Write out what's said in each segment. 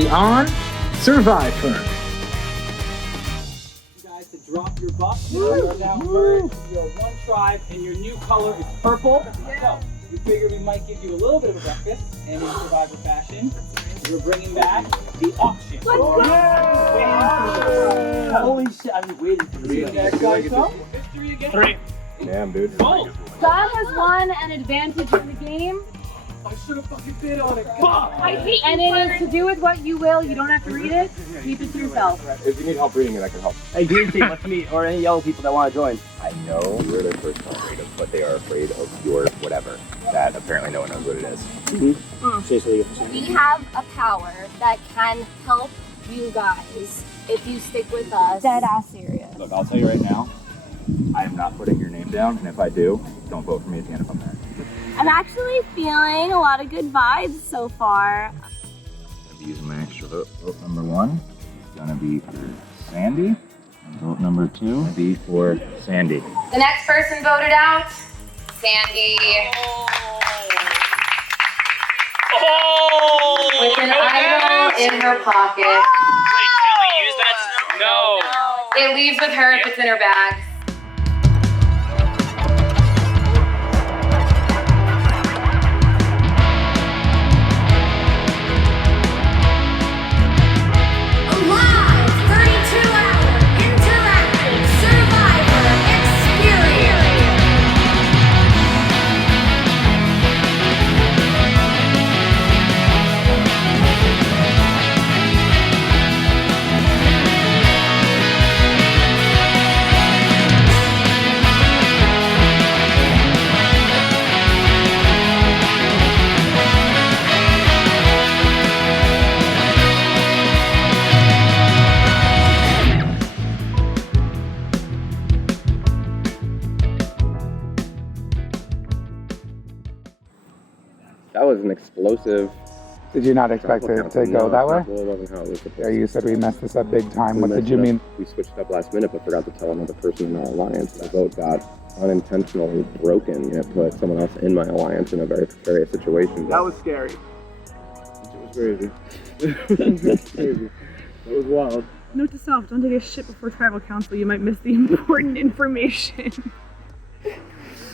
exclusively on SurviFern. You guys to drop your buffs. You are now merged. You're one tribe, and your new color is purple. So we figured we might give you a little bit of a breakfast, and in Survivor fashion, we're bringing back the auction. Let's go! Holy shit! I've been waiting for this. Victory again. 3. Damn, dude. Gold. Scott has won an advantage in the game. I should have fucking bid on it. I hate and it is to do with what you will. You don't have to read it. Keep it to yourself. If you need help reading it, I can help. Hey, green team, let's meet, or any yellow people that want to join. I know you're their first afraid of, but they are afraid of your whatever. That apparently no one knows what it is. We have a power that can help you guys if you stick with us. Dead ass serious. Look, I'll tell you right now, I am not putting your name down, and if I do, don't vote for me at the end if I'm there. I'm actually feeling a lot of good vibes so far. I'll be using my extra vote. Vote number 1 is gonna be for Sandy, and vote number 2 will be for Sandy. The next person voted out, Sandy. With an idol in her pocket. Wait, can we use that? No. It leaves with her if it's in her bag. That was an explosive. Did you not expect it to go that way? Well, it wasn't how it was supposed Yeah, you said we messed this up big time. What did you mean? We switched up last minute, but forgot to tell another person in our alliance. The vote got unintentionally broken. It put someone else in my alliance in a very precarious situation. That was scary. It was crazy. It was crazy. That was wild. Note to self, don't take a shit before tribal council. You might miss the important information.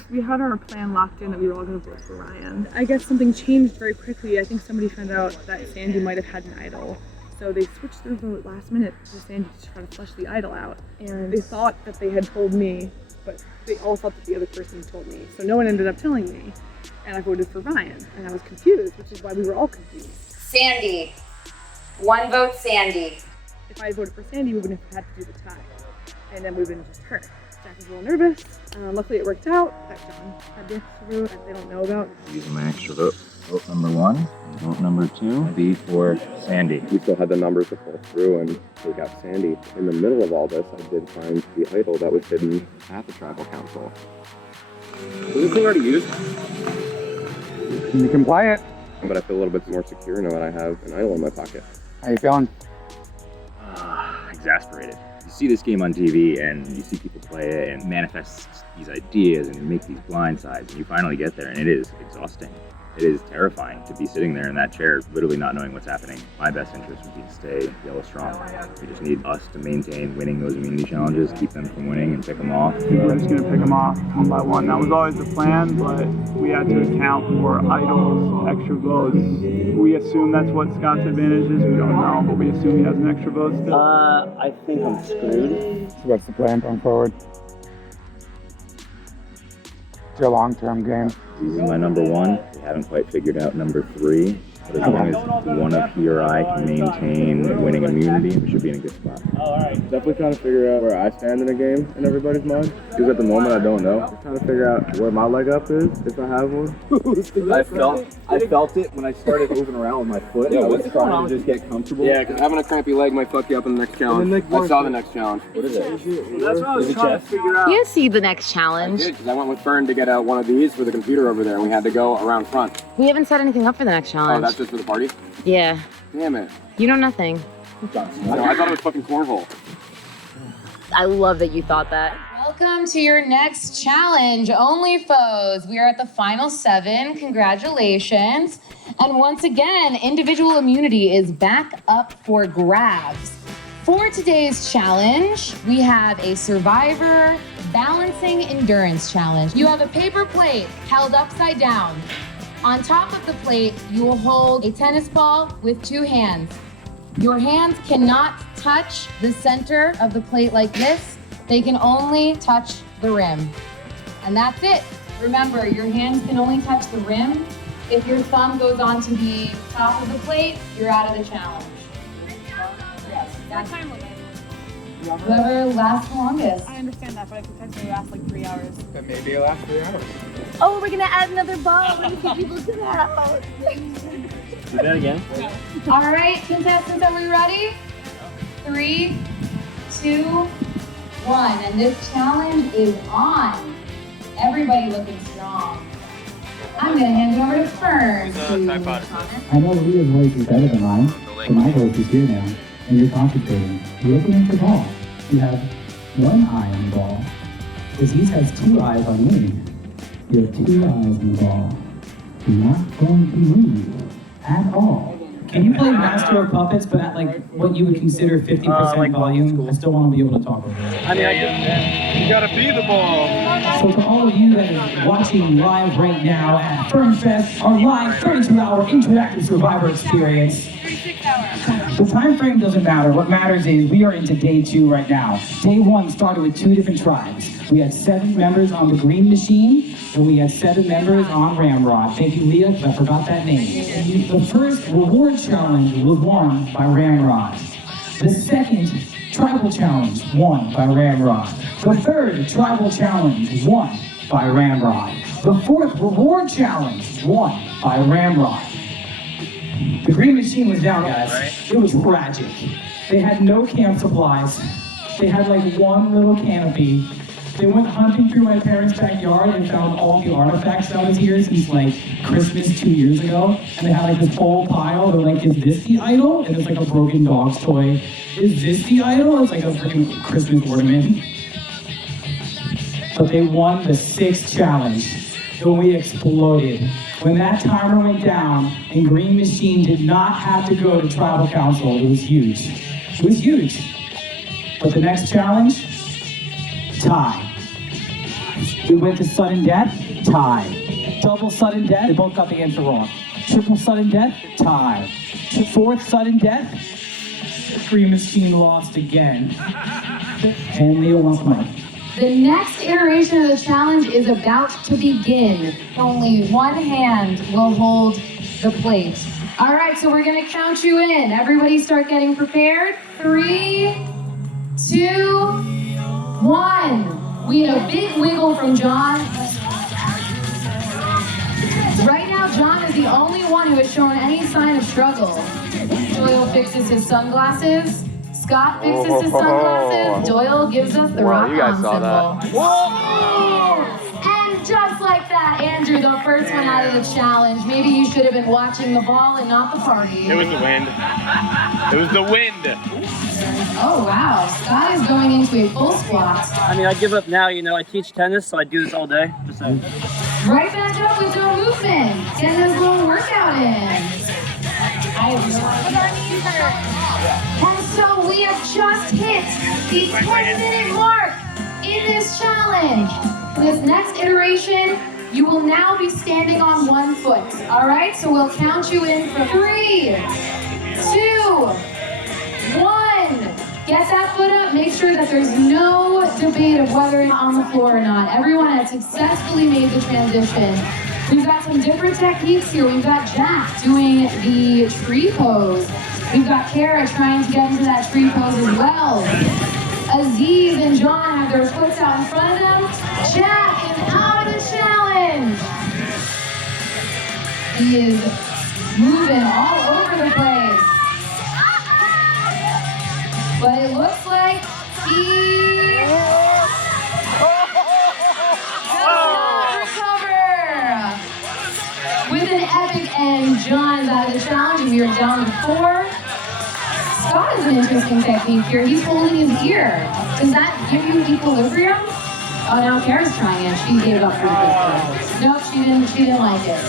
We had our plan locked in that we were all going to vote for Ryan. I guess something changed very quickly. I think somebody found out that Sandy might have had an idol. So they switched their vote last minute for Sandy to try to flush the idol out. And they thought that they had told me, but they all thought that the other person told me. So no one ended up telling me. And I voted for Ryan. And I was confused, which is why we were all confused. Sandy. 1 vote, Sandy. If I had voted for Sandy, we wouldn't have had to do the tie. And then we would have been just her. Jack was a little nervous. Luckily it worked out. That John had the extra vote that they don't know about. Using my extra vote. Vote number 1 and vote number 2 will be for Sandy. We still had the numbers to pull through and take out Sandy. In the middle of all this, I did find the idol that was hidden at the tribal council. Was this thing already used? You can play it. But I feel a little bit more secure now that I have an idol in my pocket. How you feeling? Exasperated. You see this game on TV and you see people play it and manifest these ideas and make these blind sides, and you finally get there and it is exhausting. It is terrifying to be sitting there in that chair, literally not knowing what's happening. My best interest would be to stay yellow strong. We just need us to maintain winning those immunity challenges, keep them from winning and pick them off. We're just going to pick them off one by one. That was always the plan, but we had to account for idols, extra votes. We assume that's what Scott's advantage is. We don't know, but we assume he has an extra vote still. I think I'm screwed. So what's the plan going forward? It's your long-term game. This is my number 1. We haven't quite figured out number 3. But as long as one of he or I can maintain winning immunity, we should be in a good spot. Definitely trying to figure out where I stand in the game in everybody's mind. Because at the moment I don't know. Just trying to figure out where my leg up is, if I have one. I felt it when I started moving around with my foot. I was trying to just get comfortable. Yeah, because having a crampy leg might fuck you up in the next challenge. I saw the next challenge. What is it? That's what I was trying to figure out. You see the next I challenge. did, because I went with Fern to get out one of these for the computer over there, and we had to go around front. We haven't set anything up for the next Oh, challenge. that's just for the party? Yeah. Damn it. You know nothing. No, I thought it was fucking cornhole. I love that you thought that. Welcome to your next challenge, Only Foes. We are at the final 7. Congratulations. And once again, individual immunity is back up for grabs. For today's challenge, we have a survivor balancing endurance challenge. You have a paper plate held upside down. On top of the plate, you will hold a tennis ball with 2 hands. Your hands cannot touch the center of the plate like this. They can only touch the rim. And that's it. Remember, your hands can only touch the rim. If your thumb goes on to the top of the plate, you're out of the challenge. Yes, that's time limit. Whoever lasts longest. I understand that, but I could potentially last like 3 hours. Then maybe it'll last 3 hours. Oh, we're gonna add another ball. We're gonna get people to out. Do that again. All right, contestants, are we ready? 3, 2, 1. And this challenge is on. Everybody looking strong. I'm gonna hand it over to Fern. I know Leah's voice is better than mine, but my voice is here now, and you're concentrating. You're looking at the ball. You have one eye on the ball. Aziz has 2 eyes on me. You have 2 eyes on the ball. You're not going to move at all. Can you play Master of Puppets, but at like what you would consider 50% volume? I still want to be able to talk over it. I mean, you gotta be the ball. So to all of you that are watching live right now at Fern Fest, our live 32-hour interactive Survivor experience, the time frame doesn't matter. What matters is we are into day 2 right now. Day 1 started with 2 different tribes. We had 7 members on the green machine, and we had 7 members on Ramrod. Thank you, Leah, because I forgot that name. The first reward challenge was won by Ramrod. The second tribal challenge won by Ramrod. The third tribal challenge won by Ramrod. The fourth reward challenge won by Ramrod. The green machine was down, guys. It was tragic. They had no camp supplies. They had like one little canopy. They went hunting through my parents' backyard and found all the artifacts that was here since like Christmas 2 years ago. And they had like this whole pile. They're like, is this the idol? And it's like a broken dog's toy. Is this the idol? It's like a freaking Christmas ornament. But they won the 6th challenge. And we exploded. When that timer went down and Green Machine did not have to go to tribal council, it was huge. It was huge. But the next challenge, tie. We went to sudden death, tie. Double sudden death, they both got the answer wrong. Triple sudden death, tie. 4th sudden death, Green Machine lost again. And Leah wants money. The next iteration of the challenge is about to begin. Only one hand will hold the plate. All right, so we're gonna count you in. Everybody start getting prepared. 3, 2, 1. We had a big wiggle from Jon. Right now, Jon is the only one who has shown any sign of struggle. Doyle fixes his sunglasses. Scott fixes his sunglasses. Doyle gives us the rock on symbol. And just like that, Andrew, the first one out of the challenge. Maybe you should have been watching the ball and not the party. It was the wind. It was the wind. Oh, wow. Scott is going into a full squat. I mean, I give up now, you know. I teach tennis, so I do this all day. Just saying. Right back up with no movement. Getting this little workout in. I have no idea. And so we have just hit the 10-minute mark in this challenge. For this next iteration, you will now be standing on one foot. All right, so we'll count you in for 3, 2, 1. Get that foot up. Make sure that there's no debate of whether it's on the floor or not. Everyone has successfully made the transition. We've got some different techniques here. We've got Jack doing the tree pose. We've got Kara trying to get into that tree pose as well. Aziz and Jon have their foots out in front of them. Jack is out of the challenge. He is moving all over the place. But it looks like he does not recover. With an epic end, Jon is out of the challenge and we are down to 4. Scott is an interesting technique here. He's holding his ear. Does that give you equilibrium? Oh, now Kara's trying it. She gave up pretty quickly. Nope, she didn't like it.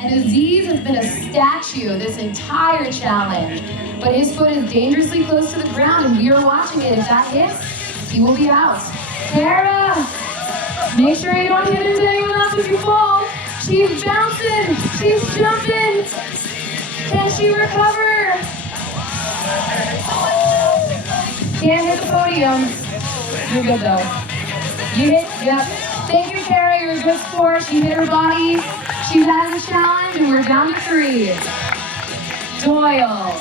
And Aziz has been a statue this entire challenge. But his foot is dangerously close to the ground, and we are watching it. If that hits, he will be out. Kara, make sure you don't hit into anyone else if you fall. She's bouncing. She's jumping. Can she recover? Can't hit the podium. You're good though. You hit, yep. Thank you, Kara. You're a good sport. She hit her body. She's out of the challenge, and we're down to 3. Doyle,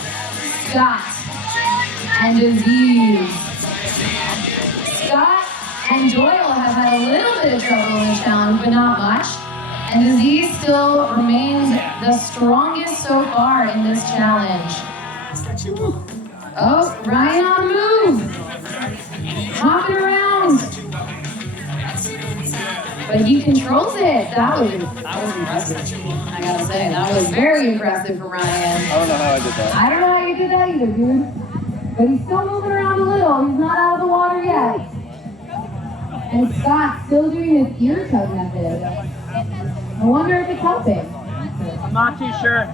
Scott, and Aziz. Scott and Doyle have had a little bit of trouble in the challenge, but not much. And Aziz still remains the strongest so far in this challenge. Oh, Ryan on the move. Hopping around. But he controls it. That was impressive. I gotta say, that was very impressive for Ryan. I don't know how I did that. I don't know how you did that either, dude. But he's still moving around a little. He's not out of the water yet. And Scott's still doing his ear tug method. I wonder if it's helping. I'm not too sure.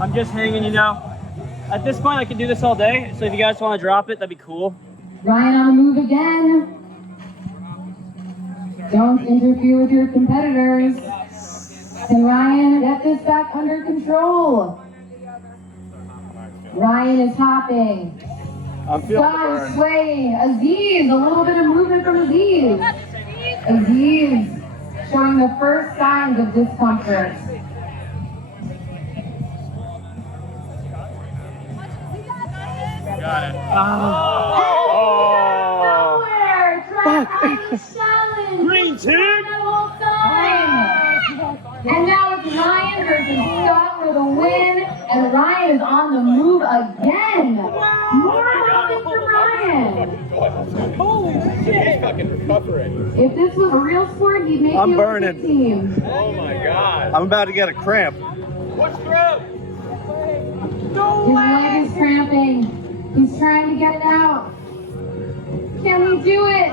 I'm just hanging, you know. At this point, I can do this all day. So if you guys want to drop it, that'd be cool. Ryan on the move again. Don't interfere with your competitors. Can Ryan get this back under control? Ryan is hopping. I'm feeling Scott is swaying. Aziz, a little bit of movement from Aziz. Aziz showing the first signs of discomfort. Got it. Nowhere! Track Ice Challenge! Green team! And now it's Ryan versus Scott for the win. And Ryan is on the move again. More movement for Ryan. Holy shit! He's fucking recovering. If this was a real sport, he'd make I'm the burning. Olympic team. Oh my god. I'm about to get a cramp. What's cramp? His leg is cramping. He's trying to get it out. Can we do it?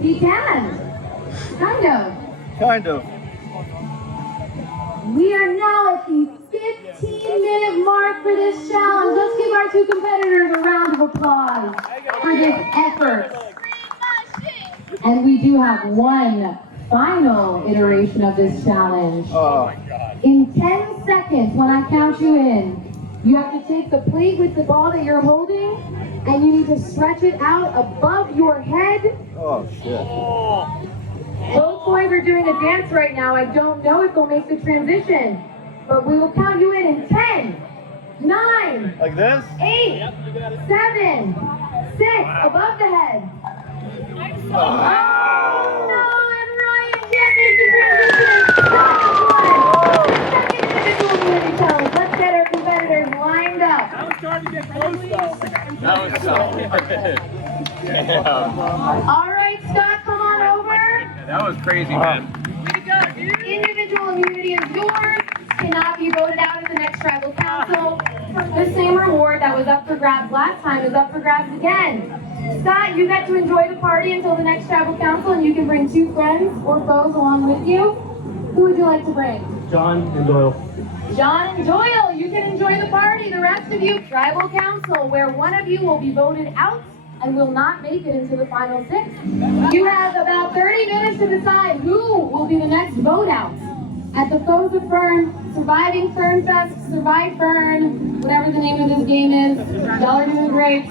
He can. Kind of. Kind of. We are now at the 15-minute mark for this challenge. Let's give our 2 competitors a round of applause for this effort. And we do have one final iteration of this challenge. Oh. In 10 seconds, when I count you in, you have to take the plate with the ball that you're holding, and you need to stretch it out above your head. Oh shit. Both boys are doing a dance right now. I don't know if they'll make the transition, but we will count you in 10, 9, Like this? 8, 7, 6, above the head. Oh no, and Ryan can't make the transition. Second individual immunity challenge. Let's get our competitors lined up. I was starting to get close though. That was so good. All right, Scott, come on over. That was crazy, man. Individual immunity is yours. Cannot be voted out at the next tribal council. The same reward that was up for grabs last time is up for grabs again. Scott, you get to enjoy the party until the next tribal council, and you can bring 2 friends or foes along with you. Who would you like to bring? Jon and Doyle. Jon and Doyle, you can enjoy the party. The rest of you, tribal council, where one of you will be voted out and will not make it into the final 6. You have about 30 minutes to decide who will be the next vote out. At the Foes of Fern, Surviving Fern Fest, SurviFern, whatever the name of this game is. Y'all are doing great.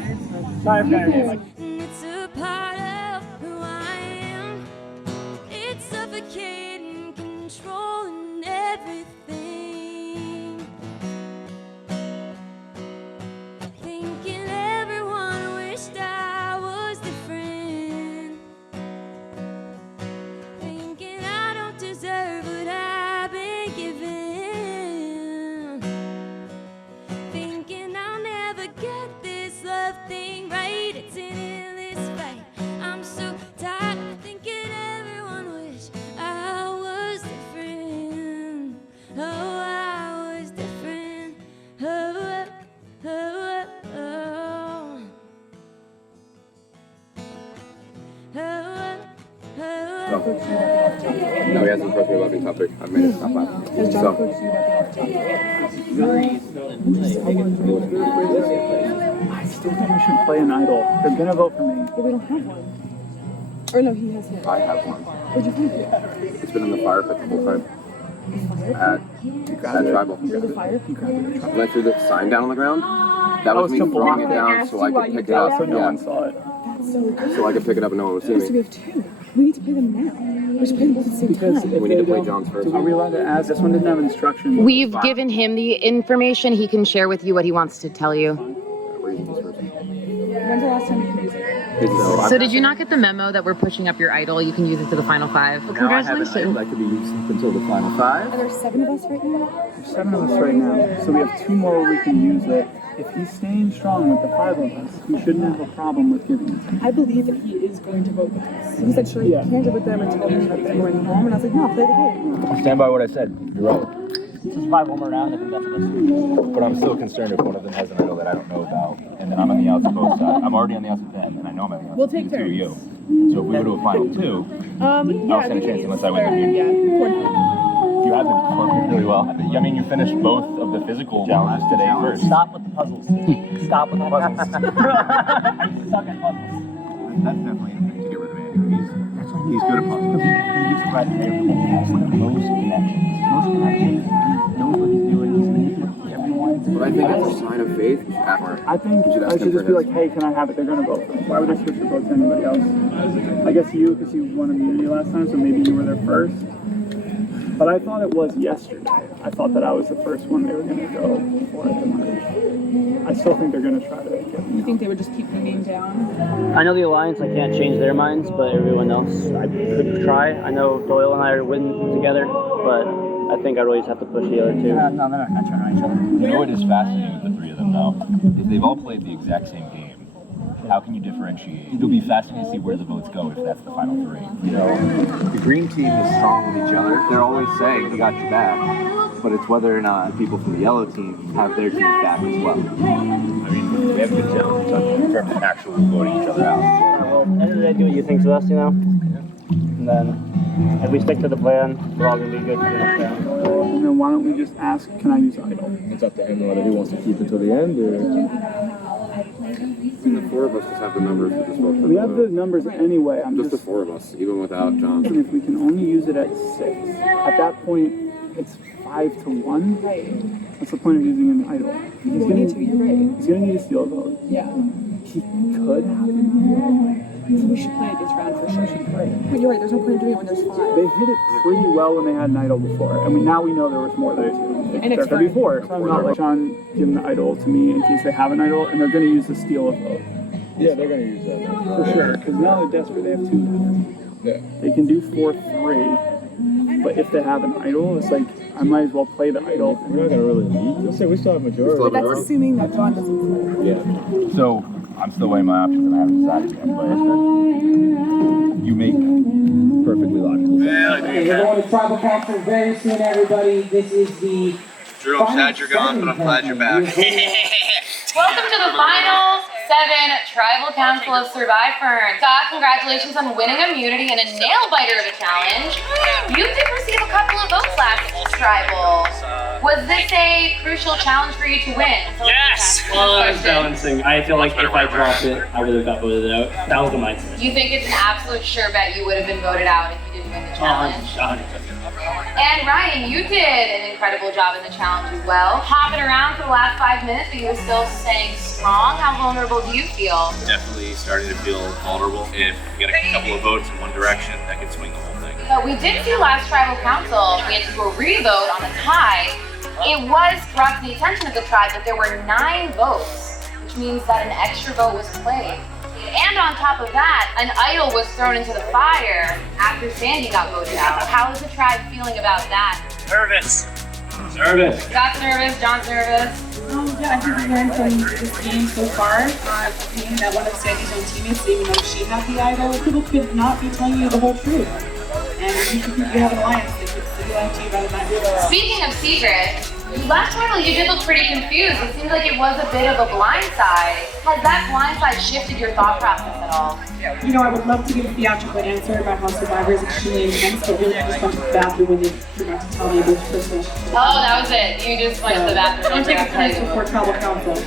Sorry You too. It's a part of who I am. It's suffocating, controlling everything. Thinking everyone wished I was different. Thinking I don't deserve what I've been given. Thinking I'll never get this love thing right. It's an endless fight. I'm so tired of thinking everyone wish I So. No, he hasn't approached me about being top 3. I've made it top 5. So. I still think we should play an idol. They're gonna vote for me. But we don't have one. Or no, he has his. I have one. Where'd you find it? It's been in the fire pit the whole time. At Tribal. You're the fire? When I threw the sign down on the ground, that was me throwing it down so I could pick it up. So no one saw it. So I could pick it up and no one would see So we me. have 2. We need to play them now. We should play them both at the same time. We need to play John's first. Are we allowed to ask? This one didn't have instructions. We've given him the information. He can share with you what he wants to tell you. When's the last time you used it? So did you not get the memo that we're pushing up your idol? You can use it to the final 5. Well, congratulations. That could be used up until the final 5. Are there 7 of us right now? There's 7 of us right now, so we have 2 more where we can use it. If he's staying strong with the 5 of us, he shouldn't have a problem with giving it to him. I believe that he is going to vote with us. He said, sure, you can't go with them and tell them that they're going home. And I was like, no, play the game. I stand by what I said. You're right. This is 5 home around. I think that's the best. But I'm still concerned if one of them has an idol that I don't know about, and then I'm on the outs of both sides. I'm already on the outs of them, and I know I'm on the outs We'll of take the 2 of turns. you. So if we go to a final 2, I'll stand a chance unless I win the game. Yeah, You have been performing really well. I mean, you finished both of the physical challenges today first. Stop with the puzzles. Stop with the puzzles. I suck at puzzles. That's definitely a thing to get rid of Andrew. He's good at puzzles. He gets credit for everything. He has the most connections. Most connections. He knows what he's doing. He's manipulating everyone. But I think it's a sign of faith. I think I should just be like, hey, can I have it? They're gonna vote for me. Why would I switch the vote to anybody else? I guess you, because you won immunity last time, so maybe you were there first. But I thought it was yesterday. I thought that I was the first one they were gonna go for it tonight. I still think they're gonna try to get me. You think they would just keep the name down? I know the Alliance, I can't change their minds, but everyone else, I could try. I know Doyle and I are winning together, but I think I really just have to push the other 2. No, they're not trying on each other. You know what is fascinating with the 3 of them, though? If they've all played the exact same game, how can you differentiate? It'll be fascinating to see where the votes go if that's the final 3. You know, the green team is strong with each other. They're always saying, we got your back. But it's whether or not people from the yellow team have their team's back as well. I mean, we have good challenges in terms of actually voting each other out. Well, at the end of the day, do what you think's best, you know? And then, if we stick to the plan, we're all going to be good for the next round. And then why don't we just ask, can I use idol? It's up to him whether he wants to keep it till the end or... The 4 of us just have the numbers for this vote. We have the numbers anyway. I'm just the 4 of us, even without John. And if we can only use it at 6, at that point, it's 5 to 1. What's the point of using an idol? He's gonna need a steal vote. Yeah. He could have an idol. We should play it this round for sure. But you're right, there's no point in doing it when there's 5. They hit it pretty well when they had an idol before. And now we know there was more there too. And it's there could be 4. So I'm not like John giving the idol to me in case they have an idol, and they're gonna use the steal a vote. Yeah, they're going to use that. For sure, because now they're desperate. They have 2 left. Yeah. They can do 4-3, but if they have an idol, it's like I might as well play the idol. We're not going to really need. Let's say we still have majority. But that's assuming that John doesn't play. Yeah. So, I'm still weighing my options and I haven't decided yet, but you make perfectly logical sense. We're going to Tribal Council very soon, everybody. This is the Drew, I'm sad you're gone, but I'm glad you're back. Welcome to the final 7 Tribal Council of SurviFern. Scott, congratulations on winning immunity and a nail-biter of a challenge. You did receive a couple of votes last Tribal. Was this a crucial challenge for you to win? Yes! Well, I was balancing. I feel like if I dropped it, I would have got voted out. That was the mindset. Do you think it's an absolute sure bet you would have been voted out if you didn't win the challenge? 100%. And Ryan, you did an incredible job in the challenge as well. Hopping around for the last 5 minutes, but you were still staying strong. How vulnerable do you feel? Definitely starting to feel vulnerable. If you get a couple of votes in one direction, that could swing the whole thing. But we did see last Tribal Council, we had to do a revote on a tie. It was brought to the attention of the tribe that there were 9 votes, which means that an extra vote was played. And on top of that, an idol was thrown into the fire after Sandy got voted out. How is the tribe feeling about that? Nervous. Nervous. Scott's nervous, John's nervous. Yeah, I think we learned from this game so far, being that one of Sandy's own teammates didn't even know she had the idol. People could not be telling you the whole truth. And if you think you have an alliance, they could still lie to you about that. Speaking of secret, Last tribal, you did look pretty confused. It seemed like it was a bit of a blindside. Has that blindside shifted your thought process at all? You know, I would love to give a theatrical answer about how Survivor is extremely intense, but really I just went to the bathroom when they forgot to tell me which person. Oh, that was it. You just went to the bathroom. Don't take offense before tribal council.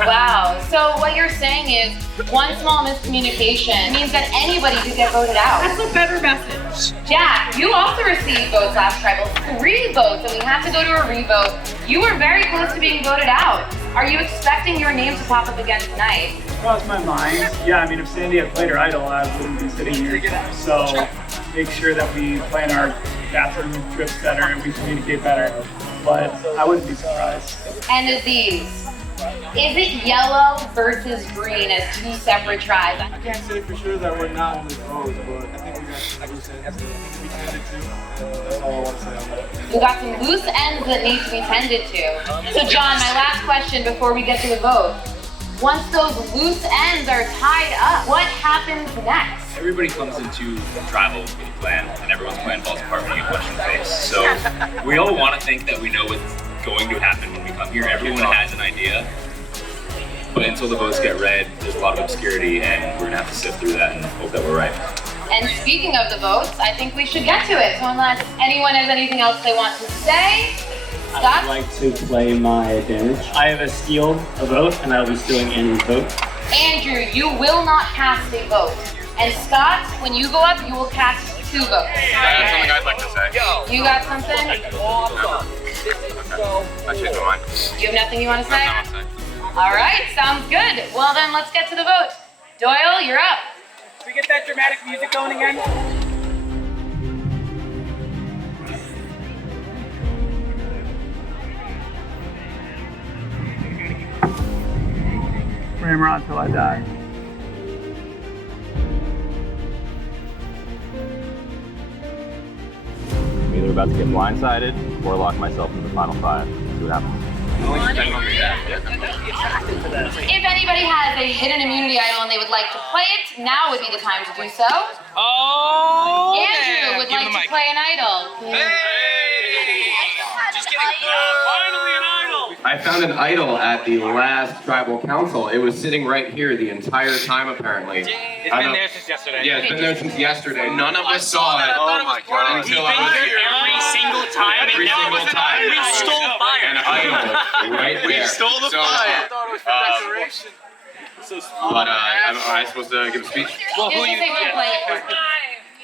Wow. So what you're saying is one small miscommunication means that anybody could get voted out. That's a better message. Jack, you also received votes last tribal. 3 votes, and we had to go to a revote. You were very close to being voted out. Are you expecting your name to pop up again tonight? Crossed my mind. Yeah, I mean, if Sandy had played her idol, I wouldn't be sitting here. So make sure that we plan our bathroom trips better and we communicate better. But I wouldn't be surprised. And Aziz, is it yellow versus green as 2 separate tribes? I can't say for sure that we're not in this pose, but I think we got loose ends that need to be tended to. That's all I want to say on that. We got some loose ends that need to be tended to. So John, my last question before we get to the vote. Once those loose ends are tied up, what happens next? Everybody comes into tribal with a plan, and everyone's plan falls apart when you question the face. So we all want to think that we know what's going to happen when we come here. Everyone has an idea. But until the votes get read, there's a lot of obscurity, and we're going to have to sift through that and hope that we're right. And speaking of the votes, I think we should get to it. So unless anyone has anything else they want to say, Scott? I'd like to play my advantage. I have a steal a vote, and I'll be stealing Andrew's vote. Andrew, you will not cast a vote. And Scott, when you go up, you will cast 2 votes. That's something I'd like to say. You got something? Awesome. I changed my mind. You have nothing you want to say? All right, sounds good. Well then, let's get to the vote. Doyle, you're up. Can we get that dramatic music going again? Ramrod till I die. I'm either about to get blindsided or lock myself into the final 5. See what happens. If anybody has a hidden immunity idol and they would like to play it, now would be the time to do so. Oh! Andrew would like to play an idol. Just kidding. Finally an idol! I found an idol at the last tribal council. It was sitting right here the entire time, apparently. It's been there since yesterday. Yeah, it's been there since yesterday. None of us saw it. Oh my god. Until I was here. Every single time. Every single time. We stole fire. An idol right there. We stole the fire. I thought it was for decoration. But am I supposed to give a speech? Well, who are you playing it for?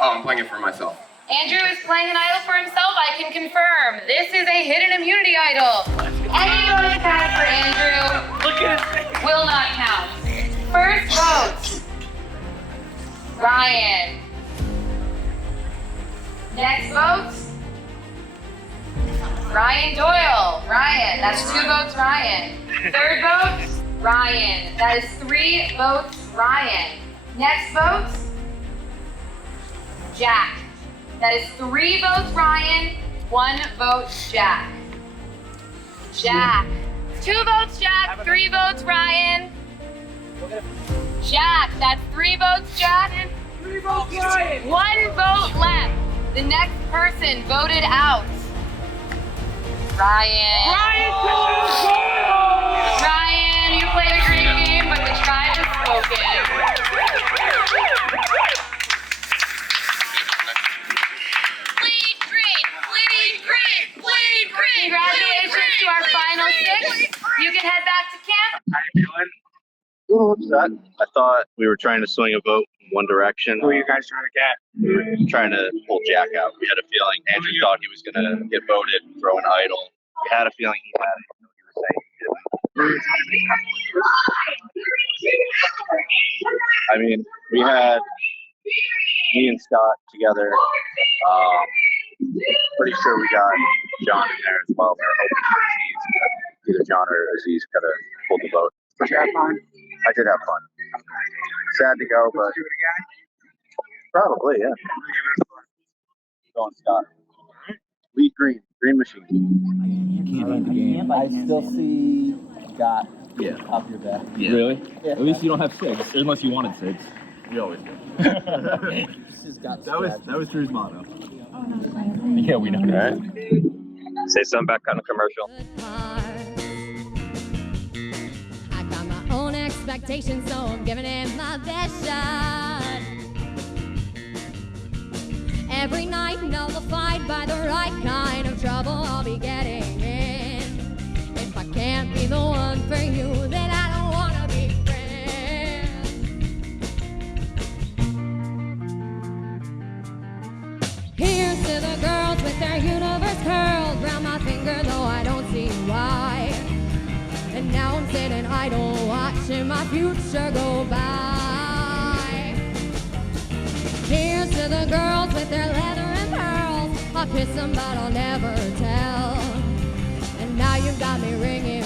Oh, I'm playing it for myself. Andrew is playing an idol for himself. I can confirm. This is a hidden immunity idol. Any vote cast for Andrew will not count. First vote, Ryan. Next vote, Ryan Doyle. Ryan, that's 2 votes, Ryan. Third vote, Ryan. That is 3 votes, Ryan. Next vote, Jack. That is 3 votes, Ryan. 1 vote, Jack. Jack. 2 votes, Jack. 3 votes, Ryan. Jack. That's 3 votes, Jack. 3 votes, Ryan. 1 vote left. The next person voted out. Ryan. Ryan, you played a great game, but the tribe has spoken. Congratulations to our final 6. You can head back to camp. How you feeling? A little upset. I thought we were trying to swing a vote in one direction. Who are you guys trying to get? We were trying to pull Jack out. We had a feeling Andrew thought he was going to get voted, throw an idol. We had a feeling he had it. He was saying he didn't. I mean, we had me and Scott together. Pretty sure we got Jon in there as well. We were hoping for Aziz. Either Jon or Aziz could have pulled the vote. Did you have fun? I did have fun. Sad to go, but probably, yeah. Going Scott. Lead green machine. I still see got up your back. Yeah. Really? Yeah. At least you don't have 6, unless you wanted 6. We always do. That was Drew's motto. Yeah, we know that. Say something back on the commercial. I got my own expectations, so I'm giving it my best shot. Every night nullified by the right kind of trouble I'll be getting in. If I can't be the one for you, then I don't wanna be friends. Here's to the girls with their universe curled round my finger, though I don't see why. And now I'm sitting idle, watching my future go by. Here's to the girls with their leather and pearls. I'll kiss them, but I'll never tell. And now you've got me ringing